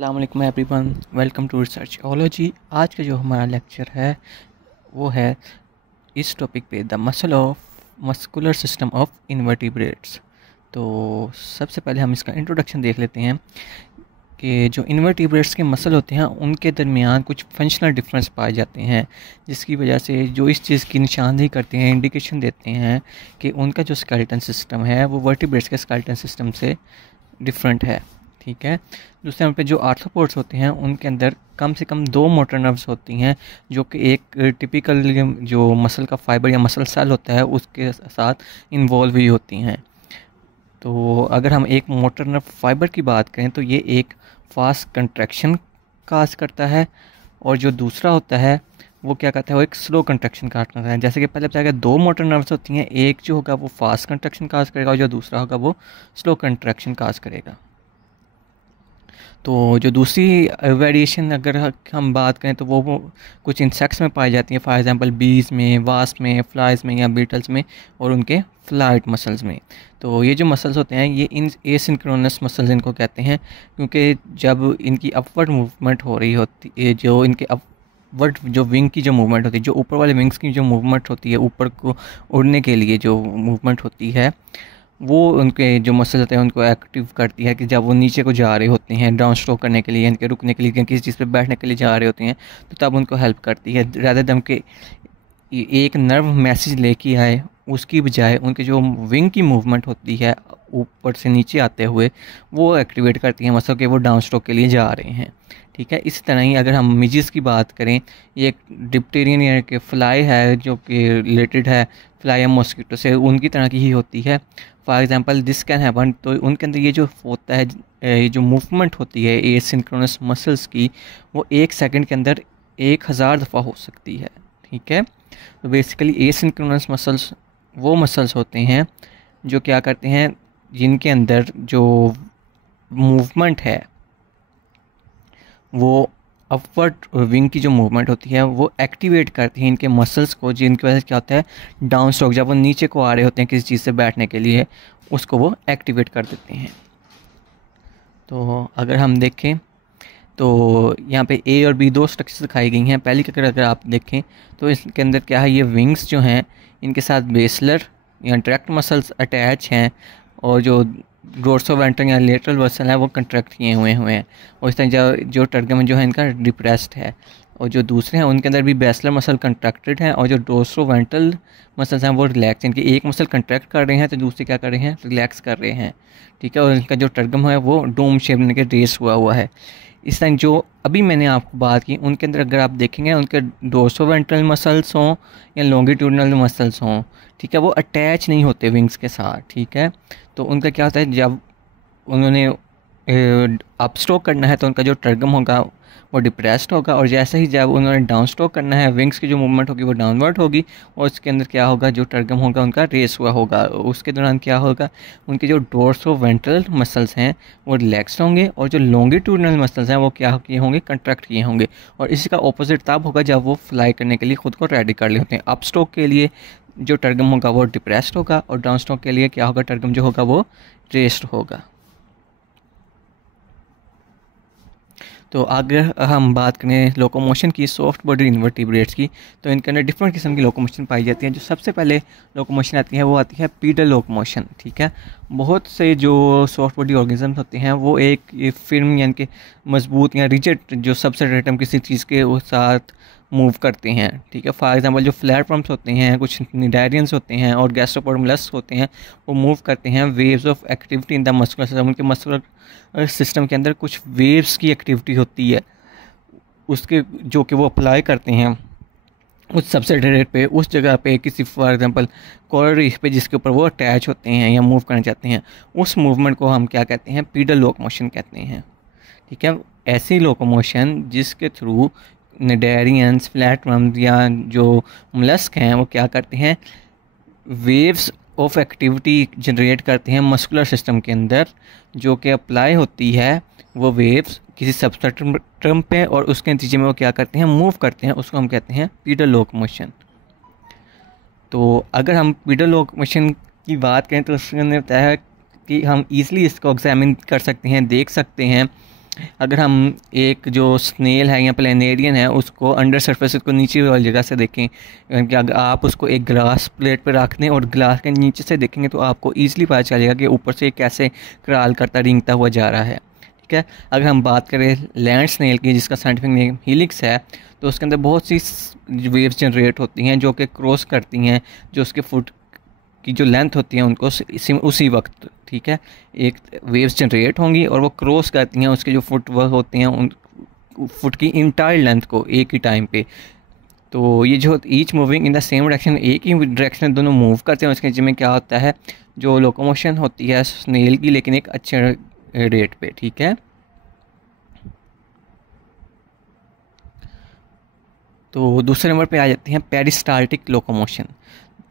अस्सलाम वालेकुम everyone, welcome to रिसर्चोलॉजी। आज का जो हमारा लेक्चर है वो है इस टॉपिक पे the muscular system of invertebrates. तो सबसे पहले हम इसका इंट्रोडक्शन देख लेते हैं कि जो इन्वर्टिब्रेट्स के मसल होते हैं उनके दरमियान कुछ फंक्शनल डिफरेंस पाए जाते हैं, जिसकी वजह से जो इस चीज़ की निशानदेही करते हैं, इंडिकेशन देते हैं कि उनका जो स्केलेटन सिस्टम है वो वर्टिब्रेट्स के स्केलेटन सिस्टम से डिफरेंट है। ठीक है। दूसरे नंबर पे जो आर्थ्रोपोड्स होते हैं उनके अंदर कम से कम 2 मोटर नर्व्स होती हैं, जो कि एक टिपिकल जो मसल का फाइबर या मसल सेल होता है उसके साथ इन्वॉल्व हुई होती हैं। तो अगर हम एक मोटर नर्व फाइबर की बात करें तो ये एक फास्ट कंट्रैक्शन काज करता है, और जो दूसरा होता है वो क्या करता है, वो एक स्लो कंट्रैक्शन काज करता है। जैसे कि पहले बताया गया 2 मोटर नर्व्स होती हैं, एक जो होगा वो फास्ट कंट्रैक्शन काज करेगा और जो दूसरा होगा वो स्लो कंट्रैक्शन काज करेगा। तो जो दूसरी वेरिएशन अगर हम बात करें तो वो कुछ इंसेक्ट्स में पाई जाती हैं, फॉर एग्जांपल बीज में, वास्प में, फ्लाइज में या बीटल्स में और उनके फ्लाइट मसल्स में। तो ये जो मसल्स होते हैं ये इन एसिंक्रोनस मसल्स इनको कहते हैं, क्योंकि जब इनकी अपवर्ड मूवमेंट हो रही होती है, जो इनके अपवर्ड जो विंग की जो मूवमेंट होती है, जो ऊपर वाले विंग्स की जो मूवमेंट होती है, ऊपर को उड़ने के लिए जो मूवमेंट होती है, वो उनके जो मसल्स होते हैं उनको एक्टिव करती है कि जब वो नीचे को जा रहे होते हैं डाउन स्ट्रोक करने के लिए, इनके रुकने के लिए, किसी चीज़ पे बैठने के लिए जा रहे होते हैं, तो तब उनको हेल्प करती है। रादर देन के एक नर्व मैसेज लेके आए, उसकी बजाय उनके जो विंग की मूवमेंट होती है ऊपर से नीचे आते हुए, वो एक्टिवेट करती है मसल के वो डाउन स्ट्रोक के लिए जा रहे हैं। ठीक है। इसी तरह ही अगर हम मिजिस की बात करें, ये एक डिप्टेरियन या कि फ्लाई है जो कि रिलेटेड है फ्लाई या मॉस्किटो से, उनकी तरह की ही होती है। For example this can happen, तो उनके अंदर ये जो होता है, ये जो मूवमेंट होती है एसिंक्रोनस मसल्स की, वो 1 सेकंड के अंदर 1000 दफ़ा हो सकती है। ठीक है। तो बेसिकली एसिंक्रोनस मसल्स वो मसल्स होते हैं जो क्या करते हैं, जिनके अंदर जो मूवमेंट है वो अपवर्ड विंग की जो मूवमेंट होती है वो एक्टिवेट करती है इनके मसल्स को, जिनकी वजह से क्या होता है, डाउन स्ट्रोक जब वो नीचे को आ रहे होते हैं किसी चीज़ से बैठने के लिए, उसको वो एक्टिवेट कर देते हैं। तो अगर हम देखें तो यहाँ पे ए और बी 2 स्ट्रक्चर्स दिखाई गई हैं। पहली की अगर आप देखें तो इसके अंदर क्या है, ये विंग्स जो हैं इनके साथ बेसलर या ट्रैक्ट मसल्स अटैच हैं, और जो डोर्सोवेंट्रल या लेटरल मसल है वो कंट्रैक्ट किए हुए हैं, और इस तरह जो टर्गम जो है इनका डिप्रेस्ड है, और जो दूसरे हैं उनके अंदर भी बेसलर मसल कंट्रैक्टेड है, और जो डोर्सोवेंट्रल मसल्स हैं वो रिलैक्स, इनकी एक मसल कंट्रैक्ट कर रहे हैं तो दूसरी क्या कर रहे हैं, रिलैक्स कर रहे हैं। ठीक है। और इनका जो टर्गम है वो डोम शेप में रेस हुआ है। इस टाइम जो अभी मैंने आपको बात की उनके अंदर अगर आप देखेंगे, उनके डोर्सोवेंट्रल मसल्स हों या लॉन्गिट्यूडनल मसल्स हों, ठीक है, वो अटैच नहीं होते विंग्स के साथ। ठीक है। तो उनका क्या होता है, जब उन्होंने अप स्ट्रोक करना है तो उनका जो टर्गम होगा वो डिप्रेस्ड होगा, और जैसे ही जब उन्होंने डाउन स्ट्रोक करना है, विंग्स की जो मूवमेंट होगी वो डाउनवर्ड होगी, और उसके अंदर क्या होगा, जो टर्गम होगा उनका रेस हुआ होगा। उसके दौरान क्या होगा, उनके जो डोर्सोवेंट्रल मसल्स हैं वो रिलैक्स्ड होंगे, और जो लॉन्गिट्यूडनल मसल्स हैं वो क्या किए होंगे, कंट्रैक्ट किए होंगे। और इसी का ऑपोजिट तब होगा जब वो फ्लाई करने के लिए खुद को रेडी कर ले होते हैं। अप स्ट्रोक के लिए जो टर्गम होगा वो डिप्रेस्ड होगा, और डाउन स्ट्रोक के लिए क्या होगा, टर्गम जो होगा वो रेस्ड होगा। तो अगर हम बात करें लोकोमोशन की, सॉफ्ट बॉडी इन्वर्टिब्रेट्स की, तो इनके अंदर डिफरेंट किस्म की लोकोमोशन पाई जाती है। जो सबसे पहले लोकोमोशन आती है वो आती है पीडल लोकोमोशन। ठीक है। बहुत से जो सॉफ्ट बॉडी ऑर्गेनिजम्स होते हैं वो एक फिल्म यानी कि मजबूत या रिजिड जो सबस्ट्रेटम किसी चीज़ के साथ मूव करते हैं। ठीक है। फॉर एग्जांपल जो फ्लैटवर्म्स होते हैं, कुछ निडारियंस होते हैं और गैस्ट्रोपोड मोलस्क होते हैं, वो मूव करते हैं waves of activity in the muscular system. उनके मस्कुलर सिस्टम के अंदर कुछ वेव्स की एक्टिविटी होती है, उसके जो कि वो अप्लाई करते हैं उस सबस्ट्रेट पे, उस जगह पे, किसी फॉर एग्जांपल कोरल रीफ पे जिसके ऊपर वो अटैच होते हैं या मूव करना चाहते हैं, उस मूवमेंट को हम क्या कहते हैं, पीडल लोकोमोशन कहते हैं। ठीक है। ऐसी लोकोमोशन जिसके थ्रू निडेरियंस, फ्लैटवर्म्स या जो मोलस्क हैं वो क्या करते हैं, वेव्स ऑफ एक्टिविटी जनरेट करते हैं मस्कुलर सिस्टम के अंदर, जो कि अप्लाई होती है वो वेव्स किसी सबस्ट्रेटम पे, और उसके नतीजे में वो क्या करते हैं, मूव करते हैं। उसको हम कहते हैं पीडल लोकोमोशन। तो अगर हम पीडल लोकोमोशन की बात करें तो उसके अंदर बताया है कि हम ईज़िली इसको एग्जामिन कर सकते हैं, देख सकते हैं अगर हम एक जो स्नेल है या प्लेनेरियन है उसको अंडर सरफेस को नीचे वाली जगह से देखें कि अगर आप उसको एक ग्लास प्लेट पर रख दें और ग्लास के नीचे से देखेंगे तो आपको ईजिली पता चलेगा कि ऊपर से कैसे क्रॉल करता रेंगता हुआ जा रहा है। ठीक है, अगर हम बात करें लैंड स्नेल की जिसका साइंटिफिक नेम हीलिक्स है, तो उसके अंदर बहुत सी वेव्स जनरेट होती हैं जो कि क्रॉस करती हैं जो उसके फुट की जो लेंथ होती है उनको उसी वक्त। ठीक है, एक वेव्स जनरेट होंगी और वो क्रॉस करती हैं उसके जो फुट वर्क होते हैं उन फुट की इंटायर लेंथ को एक ही टाइम पे। तो ये जो each moving in the same direction, एक ही डायरेक्शन में दोनों मूव करते हैं, उसके में क्या होता है जो लोकोमोशन होती है स्नेल की, लेकिन एक अच्छे रेट पे। ठीक है, तो दूसरे नंबर पे आ जाते हैं पेरिस्टाल्टिक लोकोमोशन।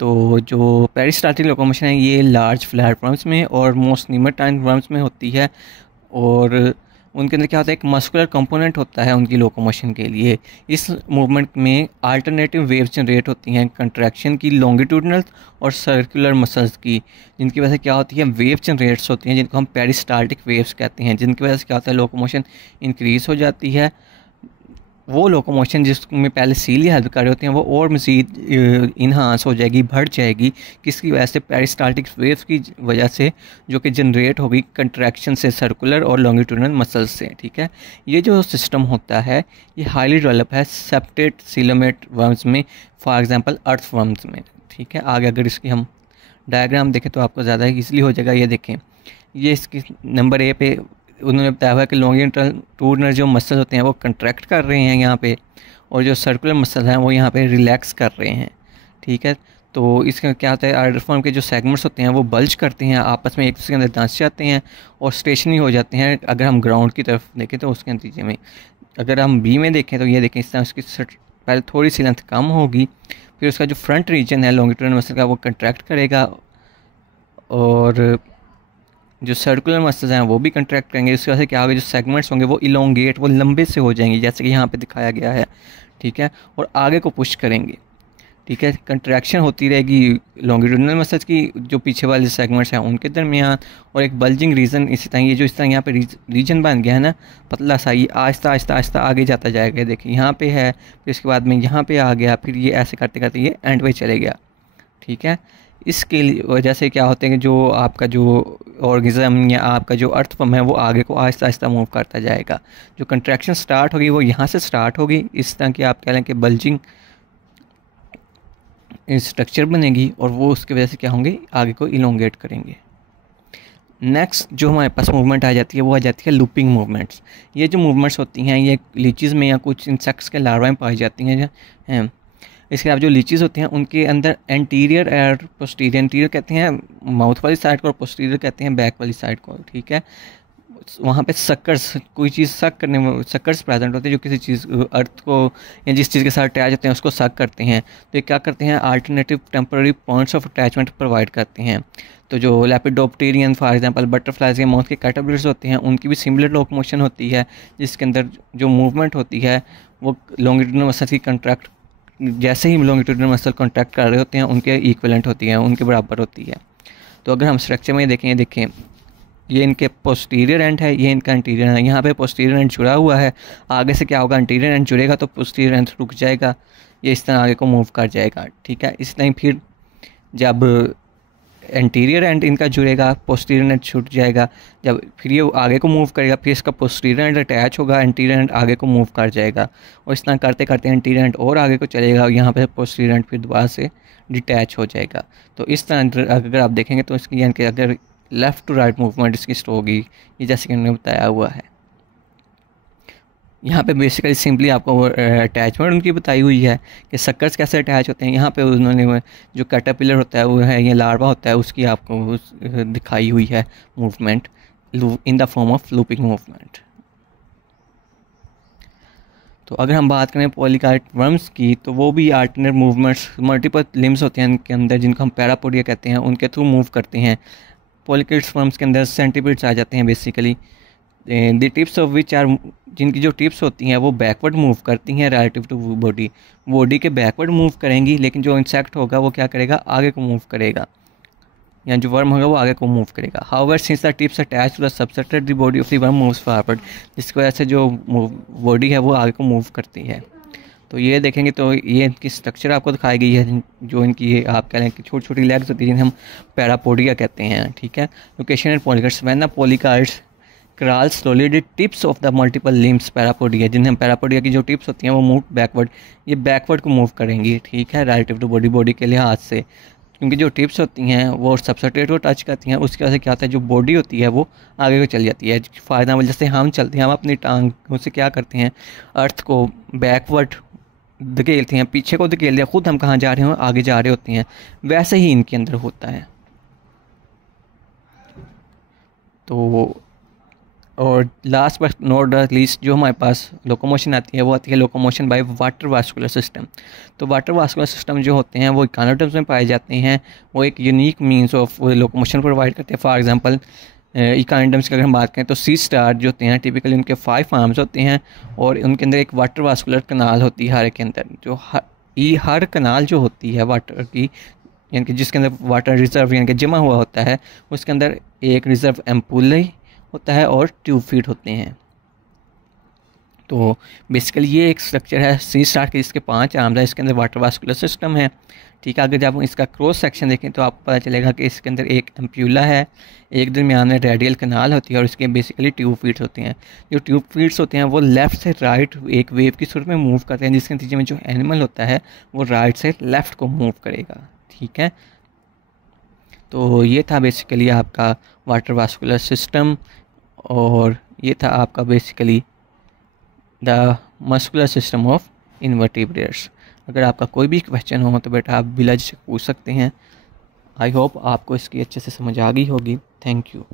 तो जो पेरिस्टाल्टिक लोकोमोशन है ये लार्ज फ्लैटफॉर्म्स में और मोस्ट नीमरटाइन वर्म्स में होती है, और उनके अंदर क्या होता है एक मस्कुलर कंपोनेंट होता है उनकी लोकोमोशन के लिए। इस मूवमेंट में अल्टरनेटिव वेव्स जनरेट होती हैं कंट्रैक्शन की लॉन्गिट्यूडनल और सर्कुलर मसल्स की, जिनकी वजह से क्या होती है वेव जनरेट्स होती हैं जिनको हम पेरिस्टाल्टिक वेव्स कहते हैं, जिनकी वजह से क्या होता है लोकोमोशन इंक्रीज़ हो जाती है। वो लोकोमोशन जिसमें पहले सीलिया हेल्प कर रहे होते हैं वो और मज़ीद इन्हांस हो जाएगी, बढ़ जाएगी, किसकी वजह से पेरिस्टाल्टिक वेव्स की वजह से, जो कि जनरेट होगी कंट्रैक्शन से सर्कुलर और लॉन्गिट्यूडनल मसल्स से। ठीक है, ये जो सिस्टम होता है ये हाईली डेवलप है सेप्टेट सीलोमेट वर्म्स में, फॉर एग्जांपल अर्थ वर्म्स में। ठीक है, आगे अगर इसकी हम डायग्राम देखें तो आपको ज़्यादा ईजिली हो जाएगा। ये देखें, ये इसकी नंबर ए पे उन्होंने बताया हुआ है कि लॉन्गिट्यूडनल जो मसल होते हैं वो कंट्रैक्ट कर रहे हैं यहाँ पे, और जो सर्कुलर मसल हैं वो यहाँ पे रिलैक्स कर रहे हैं। ठीक है, तो इसका क्या होता है अर्थ फॉर्म के जो सेगमेंट्स होते हैं वो बल्ज करते हैं, आपस में एक दूसरे के अंदर धंस जाते हैं और स्टेशनरी हो जाते हैं। अगर हम ग्राउंड की तरफ देखें तो उसके नतीजे में, अगर हम बी में देखें तो ये देखें इस तरह उसकी पहले थोड़ी सी लेंथ कम होगी, फिर उसका जो फ्रंट रीजन है लॉन्गिट्यूडनल मसल का वो कंट्रैक्ट करेगा, और जो सर्कुलर मसल्स हैं वो भी कंट्रैक्ट करेंगे। इसकी वजह से क्या होगा जो सेगमेंट्स होंगे वो इलोंगेट, वो लंबे से हो जाएंगे जैसे कि यहाँ पे दिखाया गया है। ठीक है, और आगे को पुश करेंगे। ठीक है, कंट्रैक्शन होती रहेगी लॉन्गिट्यूडनल मसल्स की जो पीछे वाले सेगमेंट्स हैं उनके दरमियान, और एक बल्जिंग रीजन इसी तरह, ये जो इस तरह यहाँ पे रीजन बन गया है ना पतला सा, ये आहिस्ता आहिस्ता आहिस्ता आगे जाता जाएगा। देखिए यहाँ पे है, फिर इसके बाद में यहाँ पे आ गया, फिर ये ऐसे करते करते ये एंड पे चले गया। ठीक है, इसके वजह से क्या होते हैं कि जो आपका जो ऑर्गेनिज्म या आपका जो अर्थ फॉर्म है वो आगे को आहिस्ता आहिस्ता मूव करता जाएगा। जो कंट्रैक्शन स्टार्ट होगी वो यहाँ से स्टार्ट होगी, इस तरह की आप कह लें कि बल्जिंग स्ट्रक्चर बनेगी, और वो उसकी वजह से क्या होंगे आगे को इलोंगेट करेंगे। नेक्स्ट जो हमारे पास मूवमेंट आ जाती है वो आ जाती है लूपिंग मूवमेंट्स। ये जो मूवमेंट्स होती हैं ये लीचीज़ में या कुछ इंसेक्ट्स के लार्वा में पाई जाती हैं। इसके अलावा जो लीचीज़ होती हैं उनके अंदर एंटीरियर और पोस्टीरियर, एंटीरियर कहते हैं माउथ वाली साइड को और पोस्टीरियर कहते हैं बैक वाली साइड को। ठीक है, वहाँ पे सक्कर्स, कोई चीज़ सक करने में सक्कर्स प्रेजेंट होते हैं जो किसी चीज़ अर्थ को या जिस चीज़ के साथ अटैच होते हैं उसको सक करते हैं। तो ये क्या करते हैं alternative temporary points of attachment provide करते हैं। तो जो लेपिडोप्टेरियन फॉर एग्जांपल बटरफ्लाइज के माउथ के कैटरपिलर्स होते हैं उनकी भी सिमिलर लोकोमोशन होती है, जिसके अंदर जो मूवमेंट होती है वो लॉन्गिट्यूडनल मसल की कंट्रैक्ट, जैसे ही लॉन्गिट्यूडनल मसल कॉन्ट्रैक्ट कर रहे होते हैं उनके इक्विवेलेंट होती है, उनके बराबर होती है। तो अगर हम स्ट्रक्चर में देखें ये इनके पोस्टीरियर एंड है, ये इनका एंटीरियर है। यहाँ पे पोस्टीरियर एंड जुड़ा हुआ है, आगे से क्या होगा एंटीरियर एंड जुड़ेगा तो पोस्टीरियर एंड रुक जाएगा, ये इस तरह आगे को मूव कर जाएगा। ठीक है, इस टाइम फिर जब एंटीरियर एंड इनका जुड़ेगा पोस्टीरियर एंड छूट जाएगा, जब फिर ये आगे को मूव करेगा फिर इसका पोस्टीरियर एंड अटैच होगा, एंटीरियर एंड आगे को मूव कर जाएगा, और इस तरह करते करते एंटीरियर एंड और आगे को चलेगा, यहाँ पे पोस्टीरियर एंड फिर दोबारा से डिटैच हो जाएगा। तो इस तरह अगर आप देखेंगे तो इसकी यानी कि अगर लेफ़्ट टू राइट मूवमेंट इसकी होगी, ये जैसे कि मैंने बताया हुआ है। यहाँ पे बेसिकली सिंपली आपको अटैचमेंट उनकी बताई हुई है कि सक्कर्स कैसे अटैच होते हैं। यहाँ पे उन्होंने जो कैटरपिलर होता है वो है या लार्वा होता है उसकी आपको दिखाई हुई है movement in the form of looping movement. तो अगर हम बात करें पॉलीकार्प वर्म्स की तो वो भी अल्टरनेट मूवमेंट्स, मल्टीपल लिम्स होते हैं उनके अंदर जिनको हम पैरापोडिया कहते हैं, उनके थ्रू मूव करते हैं। पॉलीकार्प वर्म्स के अंदर सेंटीपीड्स आ जाते हैं basically, the tips of which are, जिनकी जो टिप्स होती हैं वो बैकवर्ड मूव करती हैं रिलेटिव टू बॉडी के बैकवर्ड मूव करेंगी, लेकिन जो इंसेक्ट होगा वो क्या करेगा आगे को मूव करेगा। या जो वर्म होगा वो आगे को मूव करेगा। However since the tips attach to the substrate the body of the worm moves forward, जिसकी वजह से जो बॉडी है वो आगे को मूव करती है। तो ये देखेंगे तो ये इनकी स्ट्रक्चर आपको दिखाई गई है, जो इनकी आप कह लें कि छोटी छोटी लेग्स होती है जिन्हें हम पैरापोडिया कहते हैं, ठीक है। Location and polychaetes, when the polychaetes crawl slowly the tips of the multiple limbs parapodia, जिन्हें हम पैरापोडिया की जो टिप्स होती हैं वो मूव बैकवर्ड, ये बैकवर्ड को मूव करेंगी, ठीक है, रिलेटिव टू बॉडी के लिहाज से, क्योंकि जो टिप्स होती हैं वो सबस्ट्रेट को टच करती हैं, उसकी वजह से क्या होता है जो बॉडी होती है वो आगे को चल जाती है। फॉर एग्जाम्पल जैसे हम चलते हैं, हम अपनी टांगों से क्या करते हैं, अर्थ को बैकवर्ड धकेलते हैं, पीछे को धकेल दिया, खुद हम कहाँ जा रहे हो आगे जा रहे होते हैं, वैसे ही इनके अंदर होता है। तो और last but not the least जो हमारे पास लोकोमोशन आती है वो आती है locomotion by water vascular system. तो वाटर वास्कुलर सिस्टम जो होते हैं वो इकोनोटम्स में पाए जाते हैं, वो एक unique means of locomotion provide करते हैं। फॉर एग्जांपल इकोनोटम्स की अगर हम बात करें तो सी स्टार जो होते हैं टिपिकली उनके 5 आर्म्स होते हैं और उनके अंदर एक वाटर वास्कुलर कनाल होती है हर के अंदर, जो हर कनाल जो होती है वाटर की, यानी कि जिसके अंदर वाटर रिजर्व यानी कि जमा हुआ होता है, उसके अंदर एक रिजर्व एम्पुले होता है और ट्यूब फीड होते हैं। तो बेसिकली ये एक स्ट्रक्चर है सी स्टार के, जिसके 5 आर्म्स है, इसके अंदर वाटर वास्कुलर सिस्टम है, ठीक है। अगर जब इसका क्रॉस सेक्शन देखें तो आपको पता चलेगा कि इसके अंदर एक एम्प्यूला है, एक दरमियान में रेडियल कनाल होती है और इसके बेसिकली ट्यूब फीड्स होती हैं। जो ट्यूब फीड्स होते हैं वो लेफ़्ट से राइट एक वेव की सूरत में मूव करते हैं, जिसके नतीजे में जो एनिमल होता है वो राइट से लेफ़्ट को मूव करेगा, ठीक है। तो ये था बेसिकली आपका वाटर वास्कुलर सिस्टम, और ये था आपका basically the muscular system of invertebrates. अगर आपका कोई भी क्वेश्चन हो तो बेटा आप बिला झिझक पूछ सकते हैं। आई होप आपको इसकी अच्छे से समझ आ गई होगी। Thank you.